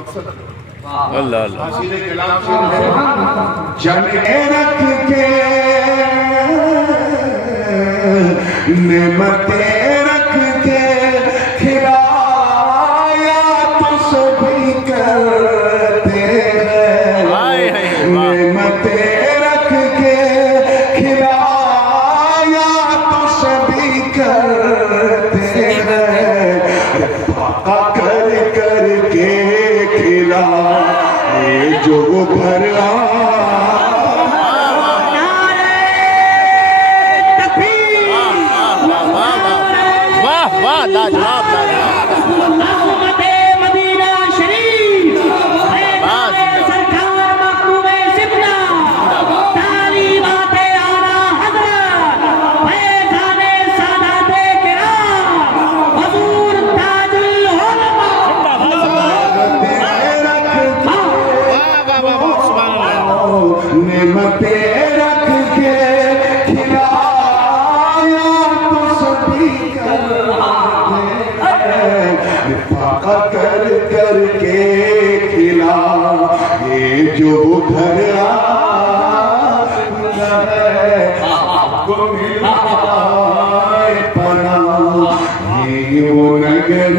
اللہ اللہ جنے رکھ کے نعمتیں رکھ کے کھلایا تو سبھی کرتے ہیں نعمتیں رکھ کے کھلایا تو سبھی کرتے ہیں پاکا کر کر کے کھلا جو گھر نعمتیں رکھ کے کھلایا تو سبھی کرتے ہیں پاکا کر کر کے کھلا یہ جو گھر آپ کو ملا پناہ یہ وہ نگر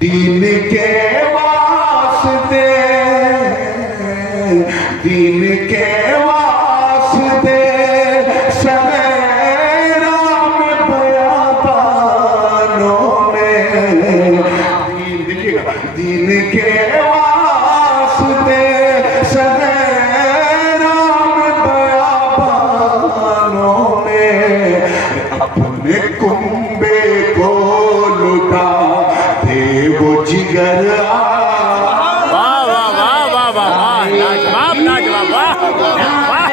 دین کے واسطے دین کے واسطے سویرا میں بیابانوں میں دین کے واسطے سویرا میں بیابانوں میں اپنے کنبے کو لٹا دے وہ جگر واہ واہ واہ واہ واہ لاجواب لاجواب واہ واہ